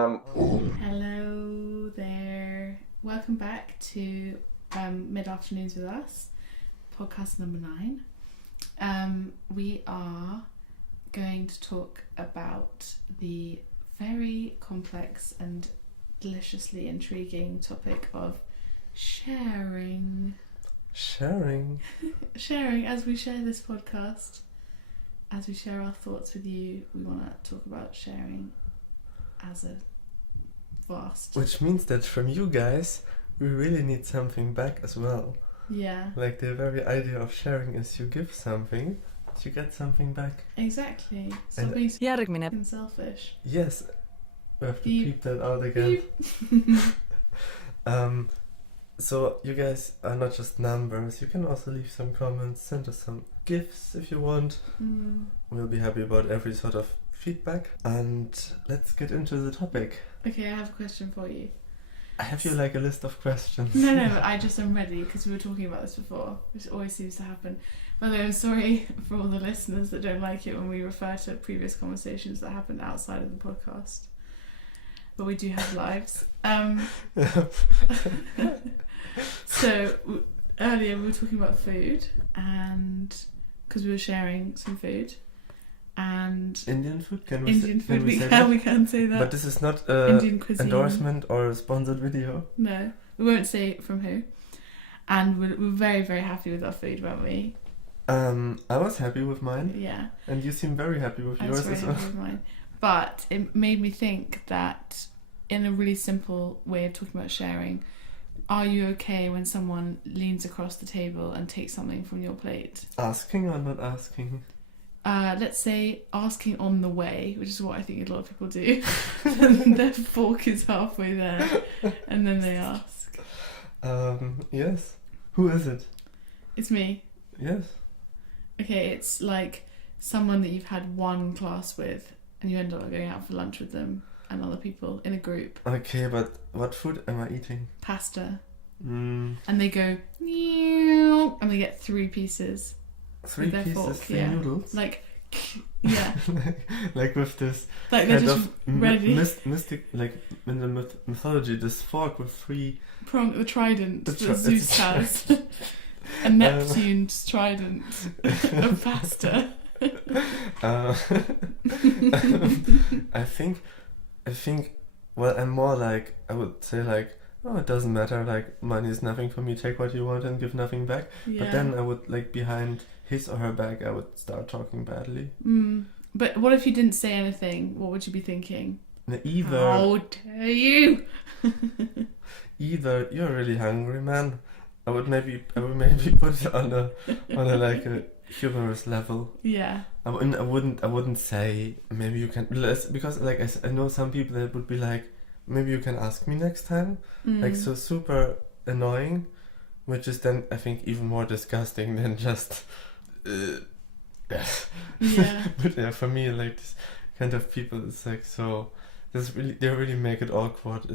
Hello there. Welcome back to Mid-Afternoons with Us, podcast number 9. We are going to talk about the very complex and deliciously intriguing topic of sharing. Sharing As we share this podcast, as we share our thoughts with you, we want to talk about sharing as a vast... Which means that from you guys, we really need something back as well. Yeah. Like the very idea of sharing is you give something, but you get something back. Exactly. Stop And- being so selfish. Yes, we have to Beep. keep that out again. So you guys are not just numbers, you can also leave some comments, send us some gifts if you want. We'll be happy about every sort of feedback. And let's get into the topic. Okay, I have a question for you. I have you like a list of questions. No, but I just am ready because we were talking about this before, which always seems to happen. By the way, I'm sorry for all the listeners that don't like it when we refer to previous conversations that happened outside of the podcast. But we do have lives. So earlier we were talking about food, and because we were sharing some food and Indian food? Can we Indian food, we say can say that. But this is not Indian cuisine. endorsement or a sponsored video. No, we won't say from who. And we're very, very happy with our food, weren't we? I was happy with mine. Yeah. And you seem very happy with yours very as well. happy with mine. But it made me think that in a really simple way of talking about sharing, are you okay when someone leans across the table and takes something from your plate? Asking or not asking? Let's say asking on the way, which is what I think a lot of people do. And their fork is halfway there, and then they ask. Yes. Who is it? It's me. Yes. Okay, it's like someone that you've had one class with, and you end up going out for lunch with them and other people in a group. Okay, but what food am I eating? Pasta. Mm, And they go, meow, and they get 3 pieces. 3 With their pieces, fork, 3 yeah. noodles? Like, yeah. like with this Like they're kind just of ready. mystic, like in the mythology, this fork with 3... Prong, the trident The that Zeus has. A Neptune's trident of pasta. I think, well, I'm more like, I would say like, oh, it doesn't matter, like, money is nothing for me, take what you want and give nothing back. Yeah. But then I would, like, behind his or her back, I would start talking badly. But what if you didn't say anything? What would you be thinking? Either How dare you? you're really hungry, man. I would maybe put it on a like a humorous level. Yeah. I wouldn't say maybe you can, because like I know some people that would be like, maybe you can ask me next time, like, so super annoying, which is then I think even more disgusting than just Yeah. But yeah, for me, like, this kind of people, it's like, so they really make it awkward.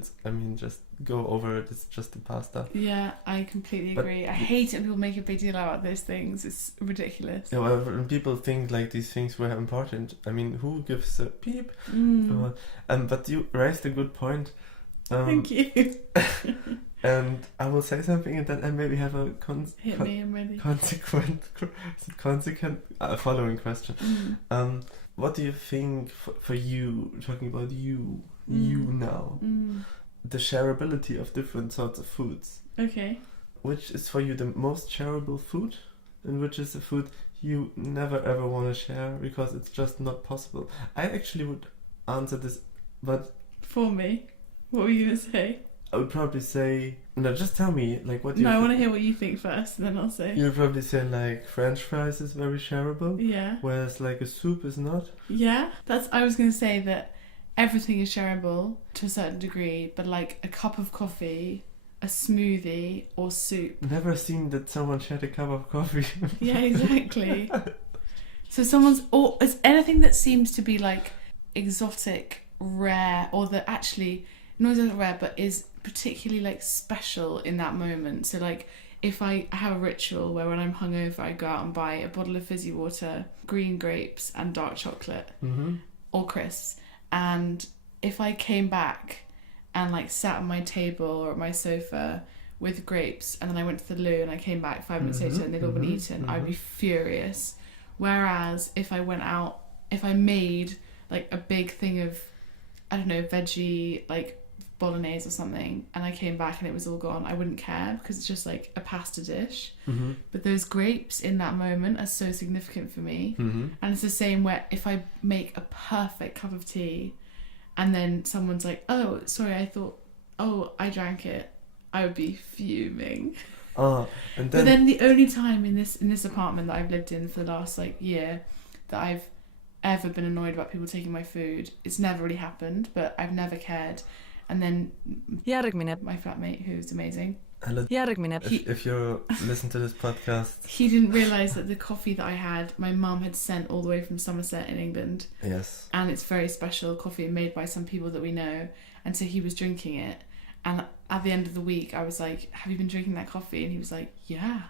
Just go over it. It's just the pasta. Yeah, I completely agree. I hate it when people make a big deal about those things. It's ridiculous. Yeah, well, when people think like these things were important, I mean, who gives a peep? But you raised a good point. Thank you. And I will say something, and then I maybe have a Hit me, I'm ready. consequent following question. What do you think for you, talking about you now, the shareability of different sorts of foods? Okay. Which is for you the most shareable food, and which is a food you never ever want to share because it's just not possible? I actually would answer this, but For me? What were you going to say? I would probably say, no, just tell me, like, what do you No, I want to think? hear what you think first, and then I'll say. You would probably say, like, French fries is very shareable, Yeah. whereas, like, a soup is not. Yeah? I was going to say that everything is shareable to a certain degree, but like a cup of coffee, a smoothie, or soup. Never seen that someone shared a cup of coffee. Yeah, exactly. So it's anything that seems to be like exotic, rare, or that actually not exactly rare, but is particularly like special in that moment. So like if I have a ritual where when I'm hungover I go out and buy a bottle of fizzy water, green grapes and dark chocolate, or crisps, and if I came back and like sat on my table or at my sofa with grapes, and then I went to the loo and I came back 5 minutes later and they'd all been eaten, I'd be furious. Whereas if I went out, if I made like a big thing of, I don't know, veggie, like bolognese or something, and I came back and it was all gone, I wouldn't care because it's just like a pasta dish. But those grapes in that moment are so significant for me. And it's the same where if I make a perfect cup of tea and then someone's like, oh, sorry, I drank it, I would be fuming. And But then the only time in this apartment that I've lived in for the last like year that I've ever been annoyed about people taking my food, it's never really happened, but I've never cared. And then my flatmate, who's amazing, if you listen to this podcast, he didn't realise that the coffee that I had, my mum had sent all the way from Somerset in England. Yes. And it's very special coffee made by some people that we know. And so he was drinking it. And at the end of the week, I was like, have you been drinking that coffee? And he was like, yeah.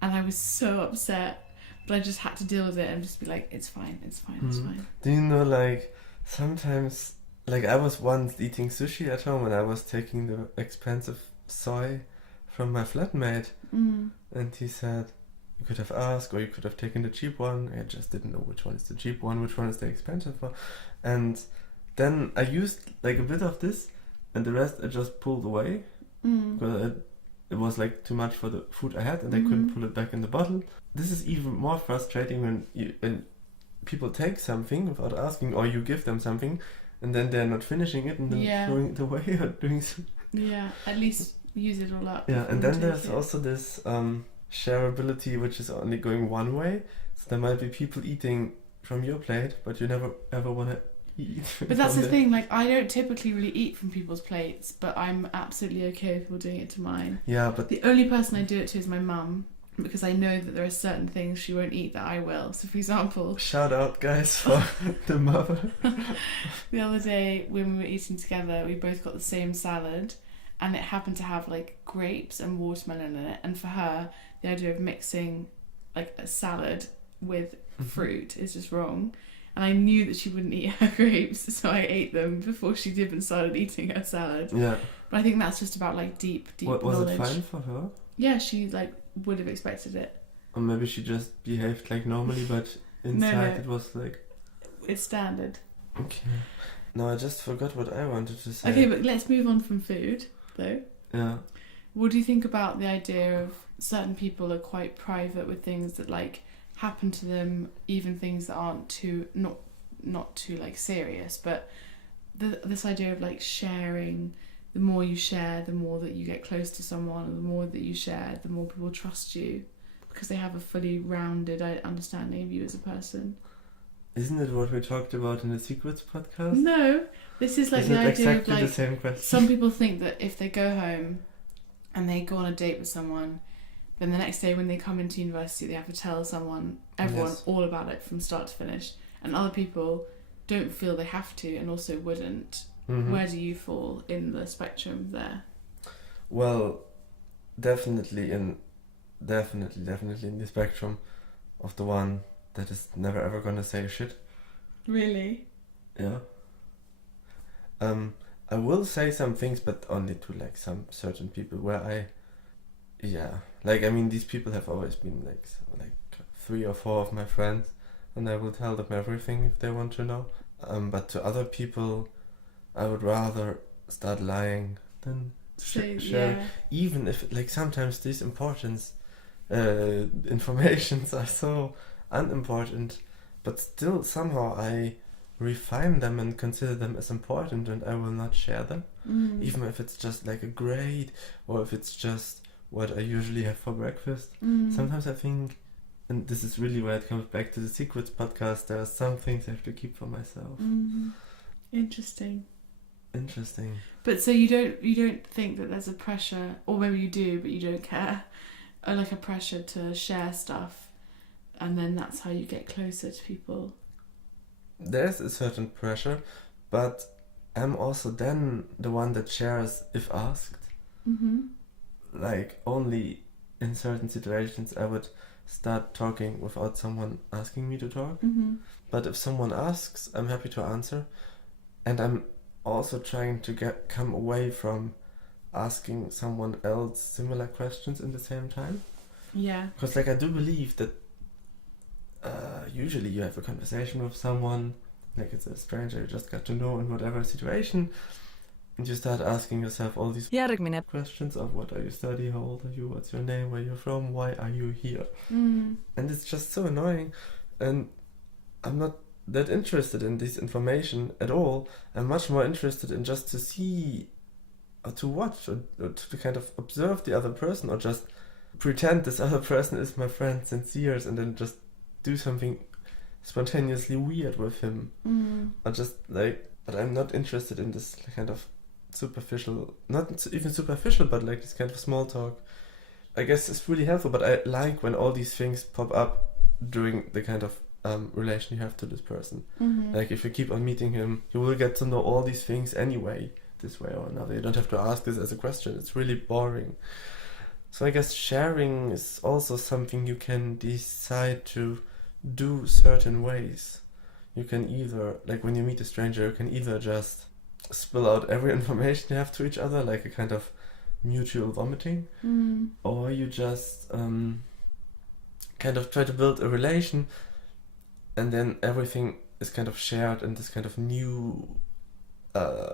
And I was so upset. But I just had to deal with it and just be like, it's fine. It's fine. Do you know, like, sometimes, like, I was once eating sushi at home and I was taking the expensive soy from my flatmate. And he said, you could have asked, or you could have taken the cheap one. I just didn't know which one is the cheap one, which one is the expensive one. And then I used, like, a bit of this, and the rest I just pulled away. Because it was, like, too much for the food I had, and I couldn't pull it back in the bottle. This is even more frustrating when people take something without asking, or you give them something, and then they're not finishing it, and then throwing it away or doing something. Yeah, at least use it all up. Yeah, and then there's also this shareability, which is only going one way. So there might be people eating from your plate, but you never ever want to eat. But that's the thing, like, I don't typically really eat from people's plates, but I'm absolutely okay with people doing it to mine. Yeah, but the only person I do it to is my mum, because I know that there are certain things she won't eat that I will. So, for example, shout out, guys, for the mother. The other day when we were eating together, we both got the same salad, and it happened to have like grapes and watermelon in it. And for her, the idea of mixing like a salad with fruit is just wrong. And I knew that she wouldn't eat her grapes, so I ate them before she even started eating her salad. Yeah. But I think that's just about like deep knowledge. Was it fine for her? Yeah, she like would have expected it. Or maybe she just behaved like normally, but inside No. it was like... It's standard. Okay. No, I just forgot what I wanted to say. Okay, but let's move on from food, though. Yeah. What do you think about the idea of certain people are quite private with things that like happen to them, even things that aren't too not too like serious, but this idea of like sharing, the more you share, the more that you get close to someone, and the more that you share, the more people trust you because they have a fully rounded understanding of you as a person. Isn't it what we talked about in the Secrets podcast? No, this is like Isn't the it idea exactly of like the same question? some people think that if they go home and they go on a date with someone, then the next day when they come into university they have to tell everyone all about it from start to finish, and other people don't feel they have to and also wouldn't. Where do you fall in the spectrum there? Well, definitely in the spectrum of the one that is never ever gonna say shit. Really? Yeah. I will say some things, but only to like some certain people where these people have always been like 3 or 4 of my friends, and I will tell them everything if they want to know. But to other people, I would rather start lying than share. Even if like sometimes these informations are so unimportant, but still somehow I refine them and consider them as important, and I will not share them, even if it's just like a grade or if it's just what I usually have for breakfast. Sometimes I think, and this is really where it comes back to the Secrets podcast, there are some things I have to keep for myself. Interesting. But so you don't think that there's a pressure, or maybe you do but you don't care, or like a pressure to share stuff, and then that's how you get closer to people? There's a certain pressure, but I'm also then the one that shares if asked. Like only in certain situations I would start talking without someone asking me to talk. But if someone asks, I'm happy to answer, and I'm also trying to come away from asking someone else similar questions in the same time. Yeah. Because like I do believe that usually you have a conversation with someone, like it's a stranger you just got to know in whatever situation, and you start asking yourself all these Järgmine. questions of what are you studying, how old are you, what's your name, where you're from, why are you here? And it's just so annoying, and I'm not that interested in this information at all. I'm much more interested in just to see or to watch or to kind of observe the other person, or just pretend this other person is my friend since years, and then just do something spontaneously weird with him. Or just like, but I'm not interested in this kind of superficial, not even superficial, but like this kind of small talk. I guess it's really helpful, but I like when all these things pop up during the kind of relation you have to this person. Like if you keep on meeting him, you will get to know all these things anyway, this way or another. You don't have to ask this as a question. It's really boring. So I guess sharing is also something you can decide to do certain ways. You can either, like when you meet a stranger, you can either just spill out every information you have to each other, like a kind of mutual vomiting, or you just kind of try to build a relation, and then everything is kind of shared in this kind of new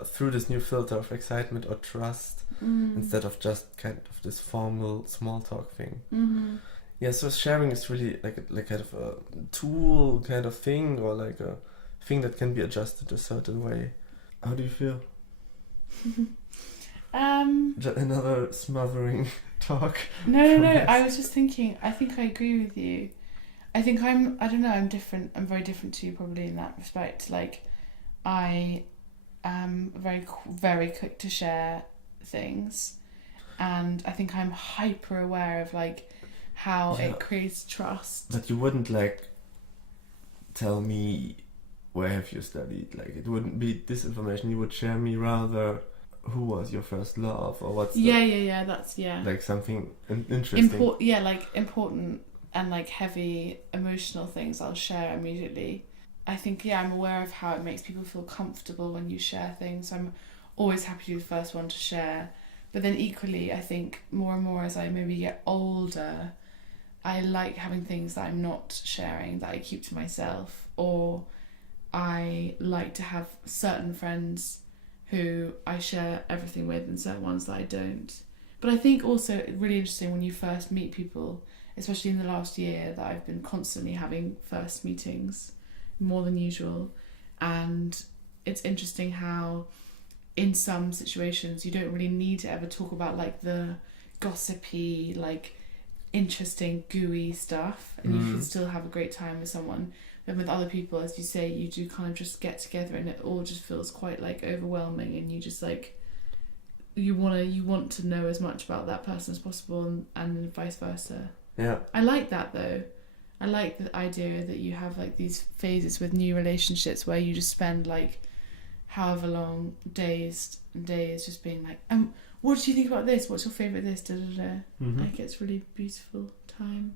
through this new filter of excitement or trust, instead of just kind of this formal small talk thing. Yeah, so sharing is really like kind of a tool kind of thing, or like a thing that can be adjusted a certain way. How do you feel? Another smothering talk. No. I was just thinking, I think I agree with you. I think I'm different. I'm very different to you probably in that respect. Like, I am very, very quick to share things. And I think I'm hyper aware of like how it creates trust. But you wouldn't like tell me where have you studied. Like it wouldn't be this information. You would share me rather who was your first love, or what's that's like something interesting. Like important and like heavy emotional things I'll share immediately. I think I'm aware of how it makes people feel comfortable when you share things. I'm always happy to be the first one to share. But then equally, I think more and more as I maybe get older, I like having things that I'm not sharing, that I keep to myself, or I like to have certain friends who I share everything with and certain ones that I don't. But I think also really interesting when you first meet people, especially in the last year, that I've been constantly having first meetings, more than usual. And it's interesting how in some situations you don't really need to ever talk about like the gossipy, like interesting, gooey stuff, and you can still have a great time with someone. But with other people, as you say, you do kind of just get together and it all just feels quite like overwhelming, and you just like you want to know as much about that person as possible, and vice versa. Yeah. I like that though. I like the idea that you have like these phases with new relationships where you just spend like however long days and days just being like, what do you think about this? What's your favourite this? Like it's really beautiful time.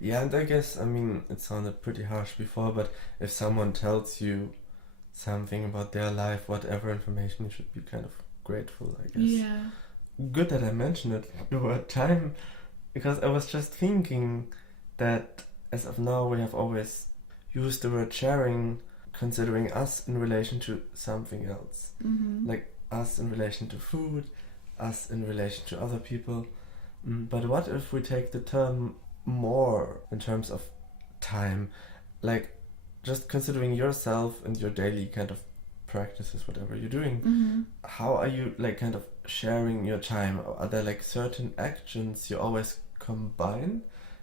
Yeah, and I guess, I mean, it sounded pretty harsh before, but if someone tells you something about their life, whatever information, you should be kind of grateful, I guess. Yeah. Good that I mentioned it, the word time, because I was just thinking that as of now we have always used the word sharing considering us in relation to something else. Like us in relation to food, us in relation to other people. But what if we take the term more in terms of time, like just considering yourself and your daily kind of practices, whatever you're doing, how are you like kind of sharing your time? Are there like certain actions you always combine,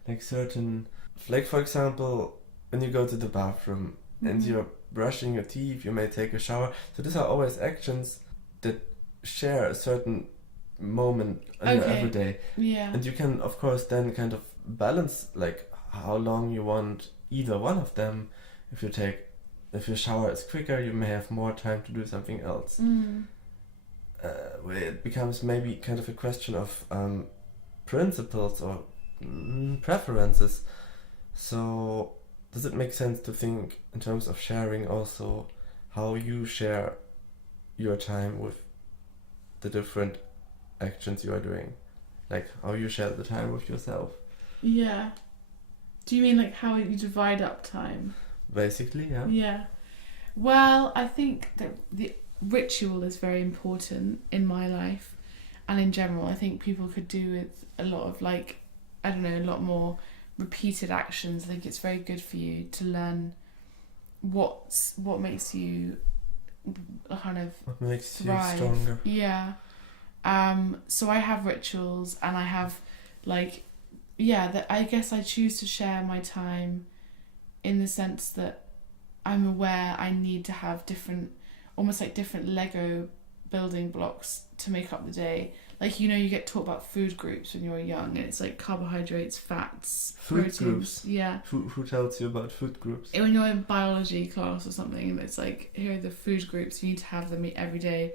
like certain, like for example when you go to the bathroom and you're brushing your teeth, you may take a shower, so these are always actions that share a certain moment in your everyday. And you can of course then kind of balance like how long you want either one of them. If your shower is quicker, you may have more time to do something else. It becomes maybe kind of a question of principles or preferences. So does it make sense to think in terms of sharing also how you share your time with the different actions you are doing, like how you share the time with yourself. Yeah. Do you mean like how you divide up time? Basically, yeah. Yeah. Well, I think that the ritual is very important in my life and in general. I think people could do with a lot of like, I don't know, a lot more repeated actions. I think it's very good for you to learn what makes you kind of What makes thrive. you stronger? Yeah. So I have rituals and I have like, yeah, that I guess I choose to share my time in the sense that I'm aware I need to have different, almost like different Lego building blocks to make up the day. Like, you know, you get taught about food groups when you're young, and it's like carbohydrates, fats, Food proteins. groups? Yeah. Who tells you about food groups? When you're in biology class or something, it's like, here are the food groups, you need to have them every day.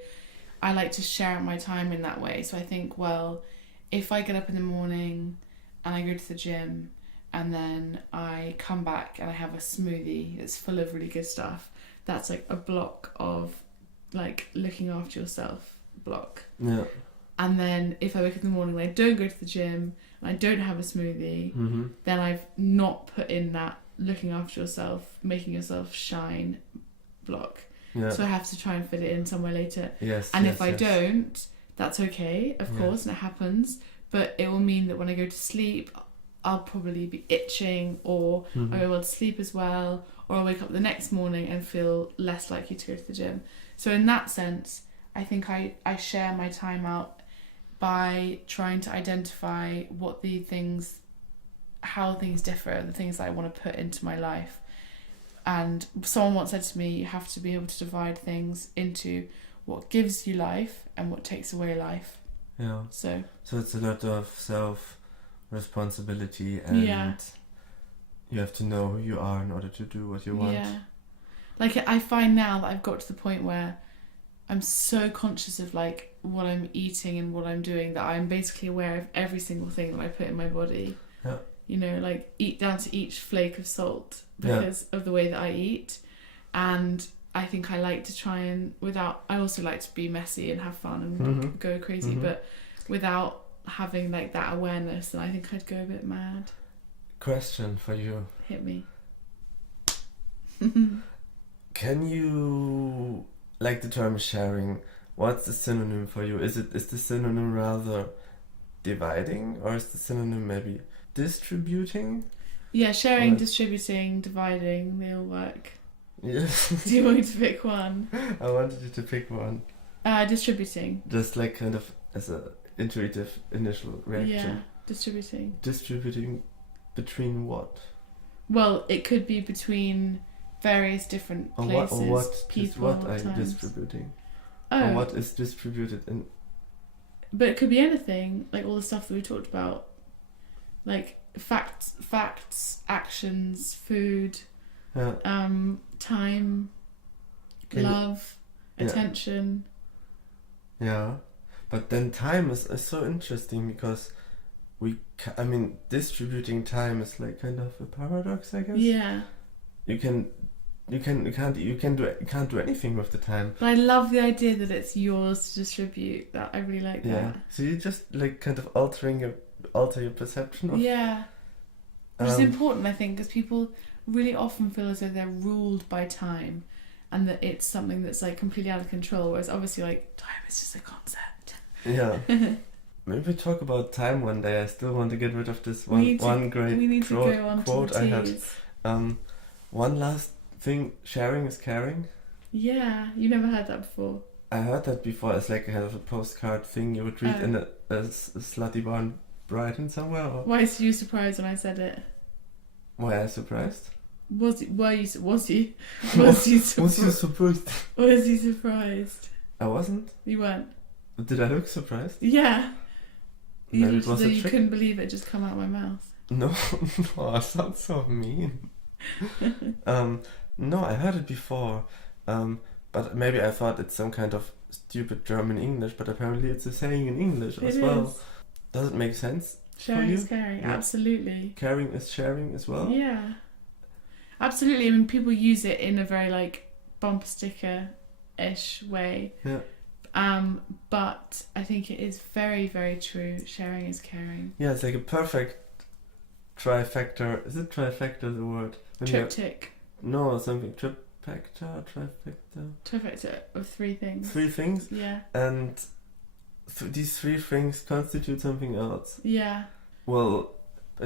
I like to share my time in that way. So I think, well, if I get up in the morning and I go to the gym and then I come back and I have a smoothie that's full of really good stuff, that's like a block of like looking after yourself block. Yeah. And then if I wake up in the morning and I don't go to the gym and I don't have a smoothie, then I've not put in that looking after yourself, making yourself shine block. Yeah. So I have to try and fit it in somewhere later. Yes. And yes, if I yes. don't, that's okay, of Yeah. course, and it happens. But it will mean that when I go to sleep, I'll probably be itching, or I won't be able to sleep as well, or I'll wake up the next morning and feel less likely to go to the gym. So in that sense, I think I share my time out by trying to identify what the things, how things differ, the things that I want to put into my life. And someone once said to me, you have to be able to divide things into what gives you life and what takes away life. Yeah. So it's a lot of self-responsibility, and Yeah. you have to know who you are in order to do what you want. yeah, like I find now that I've got to the point where I'm so conscious of like what I'm eating and what I'm doing that I'm basically aware of every single thing that I put in my body. Yeah. You know, like eat down to each flake of salt because of the way that I eat. And I think I like to try and I also like to be messy and have fun and go crazy, but without having like that awareness, then I think I'd go a bit mad. Question for you. Hit me. Can you, like the term sharing, what's the synonym for you? Is the synonym rather dividing, or is the synonym maybe distributing? Yeah, sharing, Right. distributing, dividing, they all work. Yeah. Do you want me to pick one? I wanted you to pick one. Distributing. Just like kind of as a intuitive initial reaction. Yeah, distributing. Distributing between what? Well, it could be between various different Or places, what people, what are you times. distributing? Oh, Or what is distributed in? but it could be anything, like all the stuff that we talked about, like facts, actions, food, Yeah. time, Can you- love, Yeah. attention. Yeah, but then time is so interesting because distributing time is like kind of a paradox, I guess. Yeah, You can't do anything with the time. but I love the idea that it's yours to distribute. That I really like Yeah. that. So you just like kind of alter your perception of. Yeah, which is Um, important, I think, because people really often feel as though they're ruled by time, and that it's something that's like completely out of control. Whereas obviously, like time is just a concept. Yeah. Maybe we talk about time one day. I still want to get rid of this We need to- one great we need to quote, go on quote to I the had. teas. One last thing: sharing is caring. Yeah, you never heard that before. I heard that before as like a kind of a postcard thing you would read Oh. in a slutty barn Brighton somewhere. Or Why is you surprised when I said it? why I surprised? Was you Was you surprised? Was you surprised? I wasn't. You weren't. Did I look surprised? Yeah. You Maybe it looked was as a though you trick. couldn't believe it just come out of my mouth. No, no, that sounds so mean. No, I heard it before, but maybe I thought it's some kind of stupid German English, but apparently it's a saying in English as It well. is. Does it make sense? Sharing you? is caring. Yeah. Absolutely. Caring is sharing as well? Yeah. Absolutely. I mean, people use it in a very like bumper sticker ish way. Yeah. But I think it is very, very true. Sharing is caring. Yeah, it's like a perfect trifecta. Is it trifecta the word? When you have- Triptych. No, something trifecta. Trifecta of three things. 3 things, Yeah. and these 3 things constitute something else. Yeah. Well,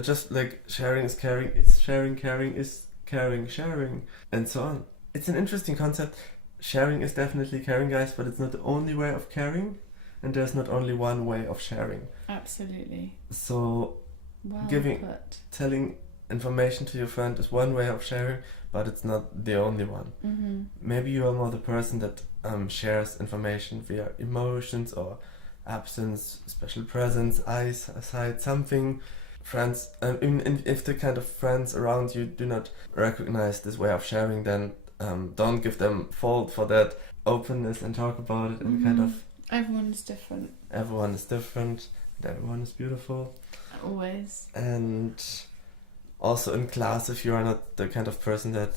just like sharing is caring, it's sharing, caring is caring, sharing, and so on. It's an interesting concept. Sharing is definitely caring, guys, but it's not the only way of caring, and there's not only one way of sharing. Absolutely. So Well Giving- put. telling information to your friend is one way of sharing, but it's not the only one. Mm-hmm. Maybe you are more the person that shares information via emotions or absence, special presence, eyesight, something. Friends, even if the kind of friends around you do not recognize this way of sharing, then don't give them fault for that openness and talk about it. And kind of Everyone's different. everyone is different, and everyone is beautiful. Always. And also in class, if you are not the kind of person that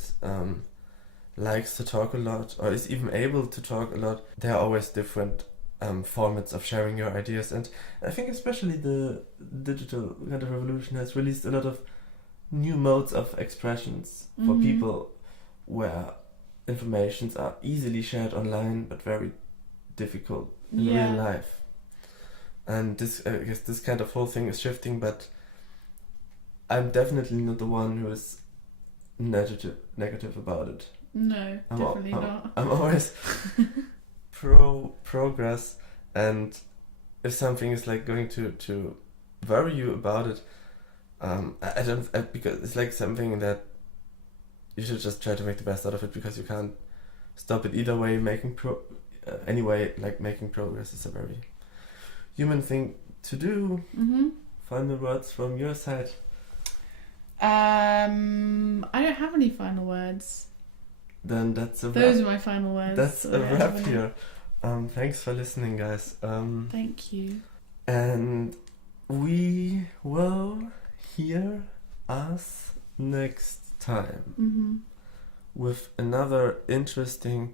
likes to talk a lot or is even able to talk a lot, there are always different formats of sharing your ideas. And I think especially the digital kind of revolution has released a lot of new modes of expressions for people where informations are easily shared online but very difficult in real life. And this, I guess, this kind of whole thing is shifting, but I'm definitely not the one who is negative about it. No, definitely not. I'm always pro progress, and if something is like going to worry you about it, I don't, because it's like something that you should just try to make the best out of it, because you can't stop it either way. Making progress is a very human thing to do. Final words from your side. I don't have any final words. Then that's a Those wrap. are my final words. That's I a don't have wrap any. here. Thanks for listening, guys. Thank you. And we will hear us next time with another interesting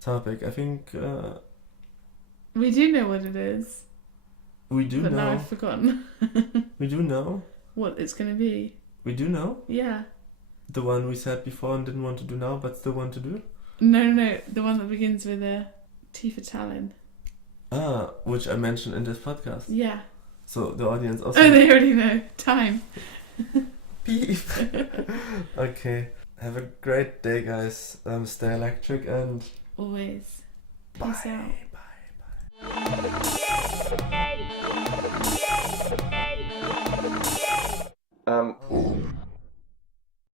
topic. I think We do know what it is, we do but now know. I've forgotten We do know. what it's going to be. We do know. Yeah. The one we said before and didn't want to do now, but still want to do. No. The one that begins with a T for Talon. Which I mentioned in this podcast. Yeah. So the audience also. Oh, they already know. Time. Beep. Okay. Have a great day, guys. Stay electric and Always. bye. Peace out. Bye.